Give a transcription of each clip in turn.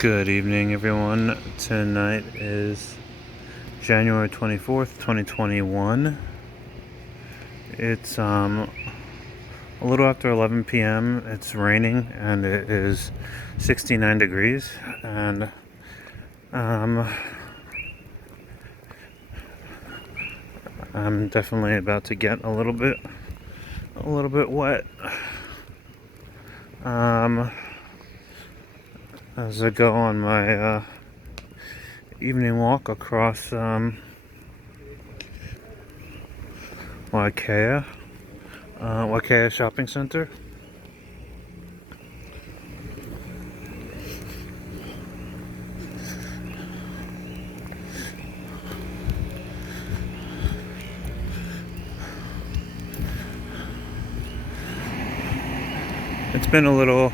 Good evening, everyone. Tonight is January 24th, 2021. It's a little after 11 p.m. It's raining and it is 69 degrees, and I'm definitely about to get a little bit wet. As I go on my evening walk across Waikea Shopping Center. It's been a little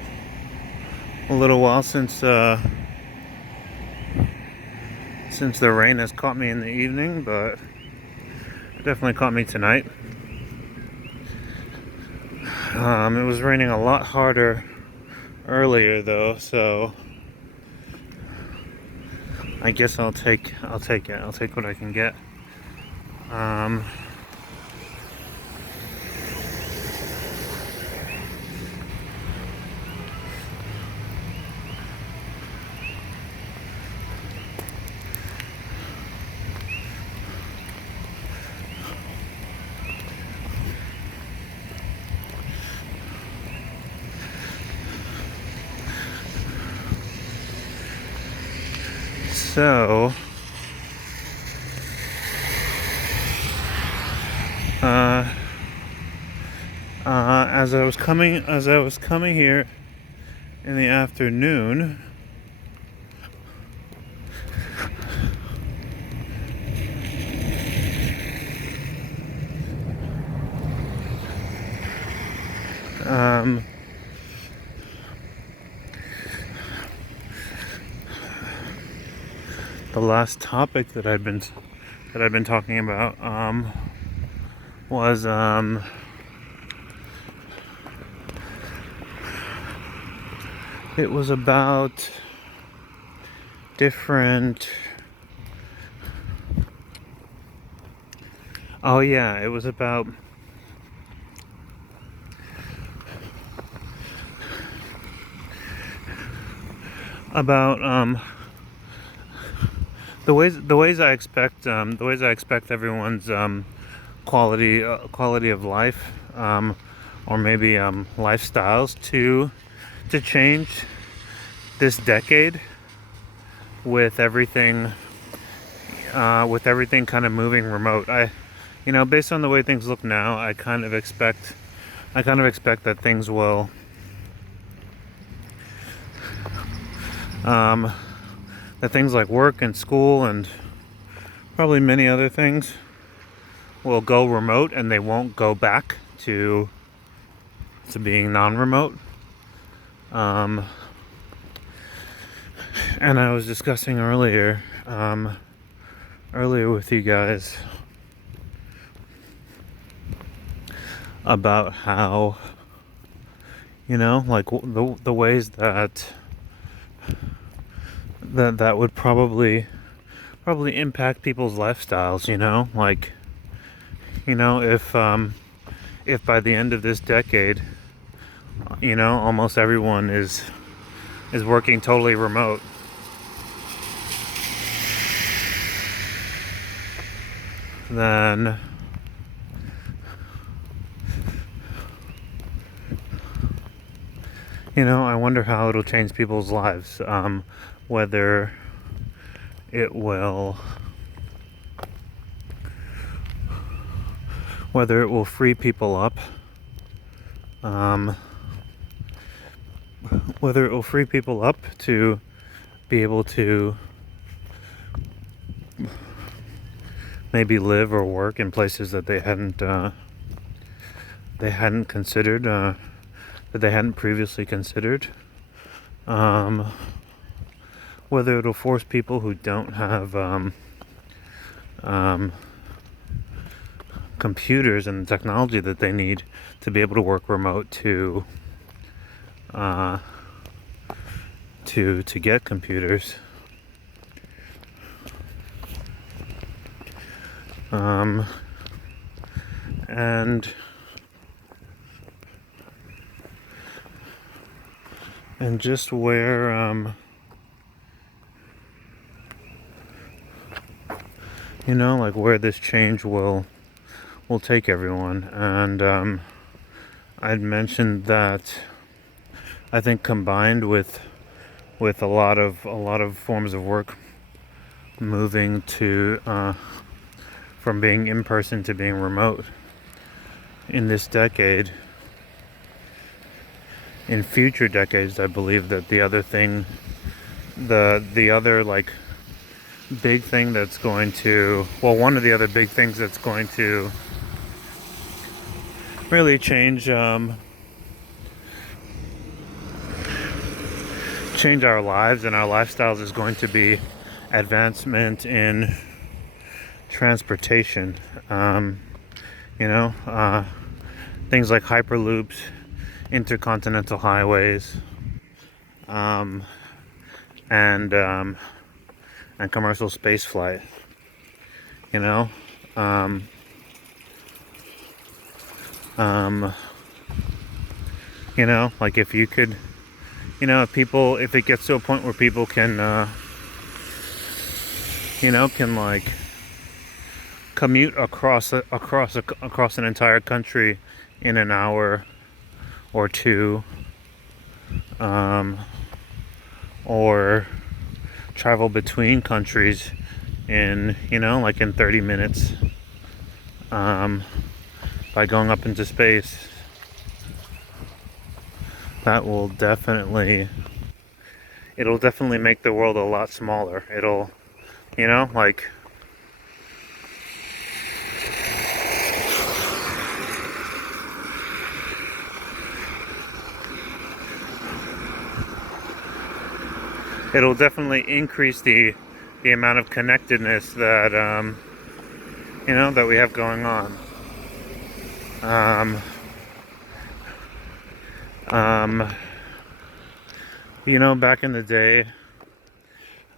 while since the rain has caught me in the evening, but it definitely caught me tonight. It was raining a lot harder earlier though, so I guess I'll take it. I'll take what I can get. So, as I was coming here in the afternoon, the last topic that I'd been talking about was it was about different. Oh yeah, it was about the ways I expect everyone's quality of life, or maybe lifestyles to change this decade, with everything kind of moving remote. Based on the way things look now, I kind of expect that things will that things like work and school and probably many other things will go remote, and they won't go back to being non-remote. And I was discussing earlier with you guys about how, like the ways that would probably impact people's lifestyles. If by the end of this decade, almost everyone is working totally remote, then I wonder how it'll change people's lives. Whether it will free people up, whether it will free people up to be able to maybe live or work in places that they hadn't considered, that they hadn't previously considered. Whether it'll force people who don't have computers and the technology that they need to be able to work remote to to get computers. And just where like where this change will take everyone. And I'd mentioned that I think combined with a lot of forms of work moving to from being in person to being remote in this decade, in future decades, I believe that the other like big thing that's going to, one of the other big things that's going to really change our lives and our lifestyles is going to be advancement in transportation. Things like hyperloops, intercontinental highways, and commercial space flight. Like if you could, if it gets to a point where people can, can like commute across an entire country in an hour or two, or travel between countries in, like in 30 minutes, by going up into space, it'll definitely make the world a lot smaller. It'll, like, it'll definitely increase the amount of connectedness that that we have going on. Back in the day,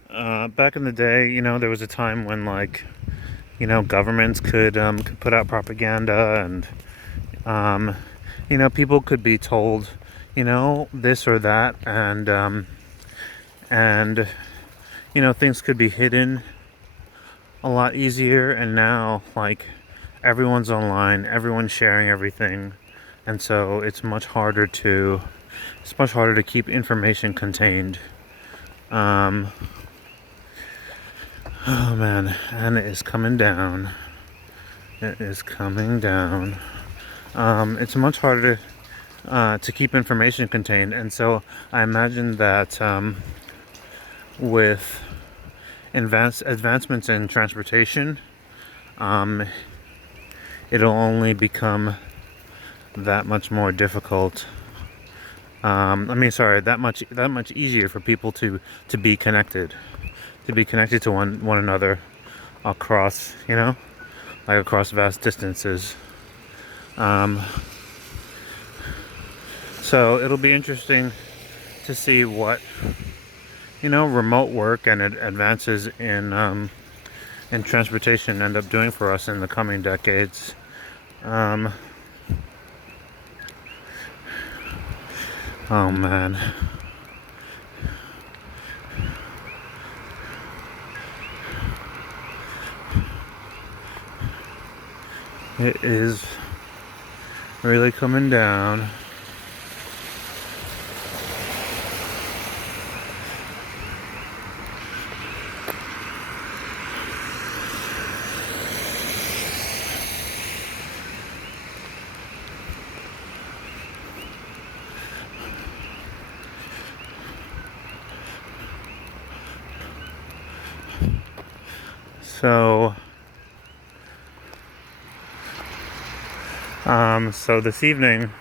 there was a time when, like, governments could put out propaganda, and people could be told, this or that, and things could be hidden a lot easier. And now, like, everyone's online, everyone's sharing everything, and so it's much harder to keep information contained. Oh man, and it is coming down. It's much harder to keep information contained, and so I imagine that with advancements in transportation, it'll only become that much more difficult. That much easier for people to be connected, to one another across, across vast distances. So it'll be interesting to see what, remote work and advances in transportation end up doing for us in the coming decades. Oh man. It is really coming down. So this evening,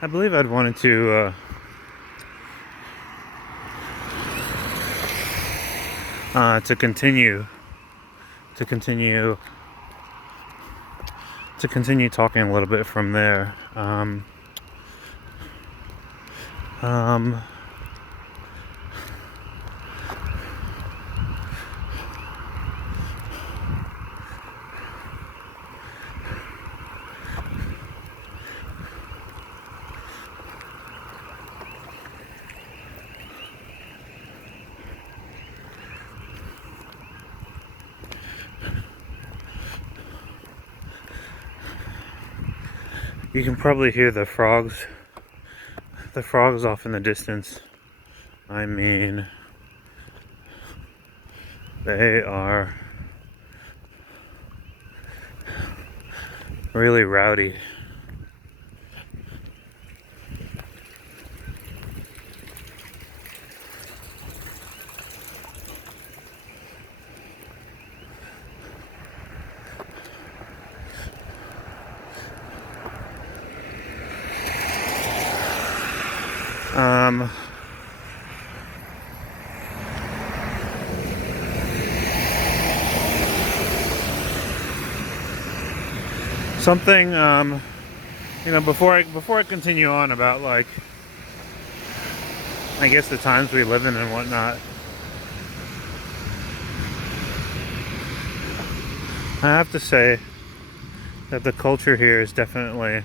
I believe I'd wanted to continue talking a little bit from there. You can probably hear the frogs off in the distance. I mean, they are really rowdy. Something, you know, before I continue on about, like, I guess the times we live in and whatnot, I have to say that the culture here is definitely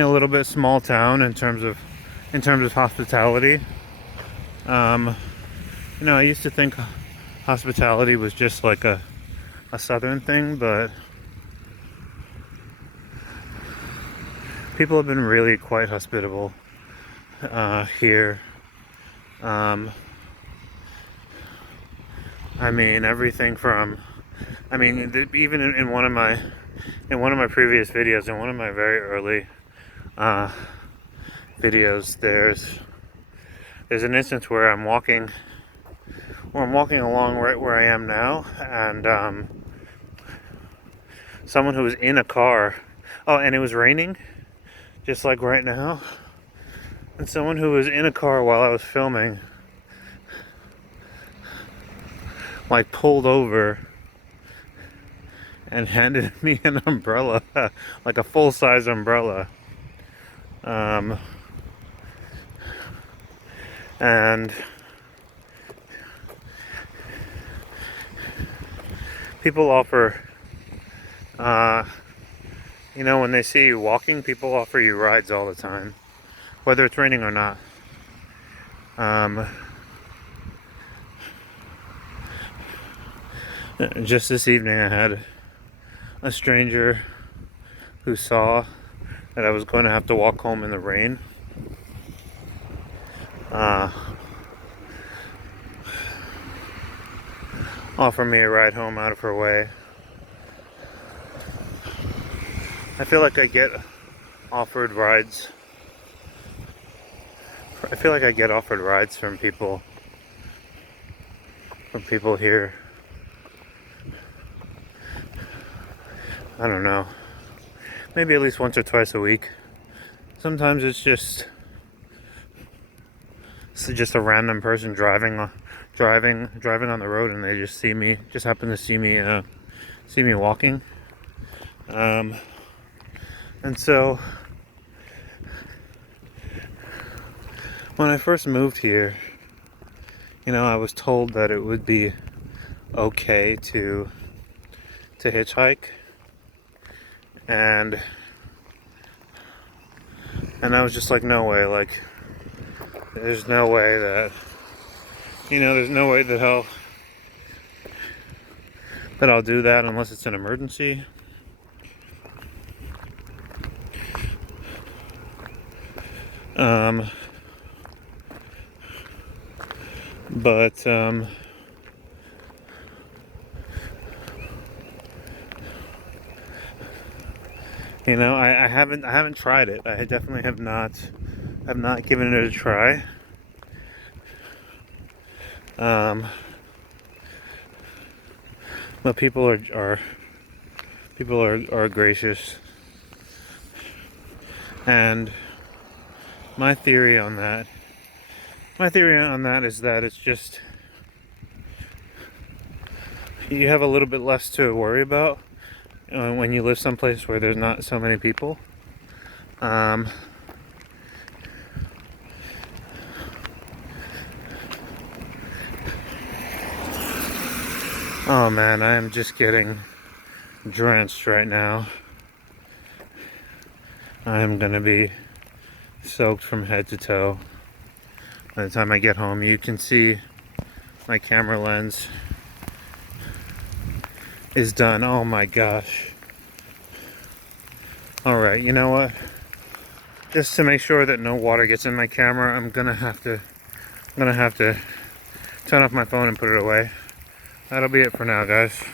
a little bit small town in terms of hospitality. You know, I used to think hospitality was just like a southern thing, but people have been really quite hospitable here. I mean, everything from, I mean, even in one of my previous videos, in one of my very early videos, there's an instance where I'm walking along right where I am now, and someone who was in a car, oh, and it was raining, just like right now, and someone who was in a car while I was filming, like, pulled over and handed me an umbrella, like a full-size umbrella. And people offer, you know, when they see you walking, people offer you rides all the time, whether it's raining or not. Just this evening I had a stranger who saw that I was going to have to walk home in the rain. Offer me a ride home out of her way. I feel like I get offered rides. I feel like I get offered rides from people here. I don't know. Maybe at least once or twice a week. Sometimes it's just a random person driving on the road, and they just happen to see me walking. And so when I first moved here, you know, I was told that it would be okay to hitchhike, and I was just like, no way, like, there's no way that, you know, there's no way that I'll do that unless it's an emergency. But you know, I haven't tried it. I definitely have not given it a try. But people are gracious, and my theory on that is that it's just, you have a little bit less to worry about when you live someplace where there's not so many people. Oh man, I am just getting drenched right now. I am gonna be soaked from head to toe by the time I get home. You can see my camera lens is done. Oh my gosh. Alright, you know what? Just to make sure that no water gets in my camera, I'm gonna have to turn off my phone and put it away. That'll be it for now, guys.